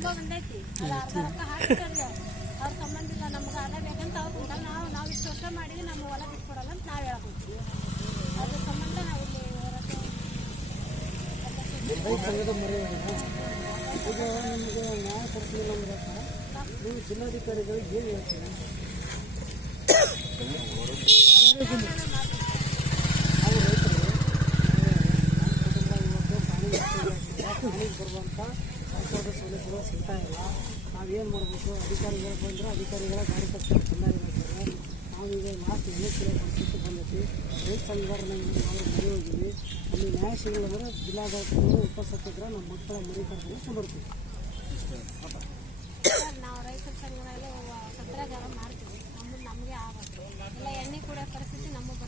ತುಂಬ ಬಂದೈತಿ ಅದು ಅರ್ಧ ರೊಕ್ಕ ಹಾಕ್ತಾರೆ ಅವ್ರ ಸಂಬಂಧ ಇಲ್ಲ ನಮ್ಗೆ ಅದ ಬೇಕಂತ ಅವ್ರು ನಾವು ಇಷ್ಟು ವರ್ಷ ಮಾಡಿದ್ವಿ ನಮ್ಮ ಹೊಲ ಬಿಟ್ಕೊಡಲ್ಲ ಅಂತ ನಾವು ಹೇಳಬೇಕು ಅದ್ರ ಸಂಬಂಧ ನಾವು ಇಲ್ಲಿ ಸಂಘದ ಮರೆ ಈಗ ನಿಮಗೆ ನ್ಯಾಯ ಕೊಡ್ತೀವಿ ಅಂದ್ರೆ ನೀವು ಜಿಲ್ಲಾಧಿಕಾರಿಗಳಿಗೆ ಏನು ಹೇಳ್ತೀವಿ ಪಾಣಿಗೆ ಬರುವಂಥ ಸರ್ಕಾರದ ಸೌಲಭ್ಯಗಳು ಸಿಗ್ತಾ ಇಲ್ಲ ನಾವೇನು ಮಾಡಬೇಕು ಅಧಿಕಾರಿಗಳು ಬಂದರೆ ಅಧಿಕಾರಿಗಳ ಗಾಡಿ ಕಟ್ತಾರೆ ಚೆನ್ನಾಗಿರ್ತಾರೆ ನಾವೀಗ ಲಾಸ್ಟ್ ಎಲೆಕ್ಷನ್ ಪರಿಸ್ಥಿತಿ ಬಂದೈತಿ ರೈತ ಸಂಘಟನೆ ನಾವು ಮನೆ ಹೋಗಿವಿ ಅಲ್ಲಿ ನ್ಯಾಯ ಸಿಗಲ್ಲಂದ್ರೆ ಜಿಲ್ಲಾಡಳಿತಗಳು ಉಪಸತ್ತಿದ್ರೆ ನಮ್ಮ ಮಕ್ಕಳ ಮರಿ ಕರ್ಕೊಂಡು ಕೊಂಡ್ಬರ್ತೀವಿ ನಾವು ರೈತರ ಸಂಘದಲ್ಲಿ ಸತ್ಯಾಗ್ರಹ ಮಾಡ್ತೀವಿ ನಮಗೆ ಆಗುತ್ತೆ ಇಲ್ಲ ಎಣ್ಣೆ ಕುಡಿಯೋ ಪರಿಸ್ಥಿತಿ ನಮಗೆ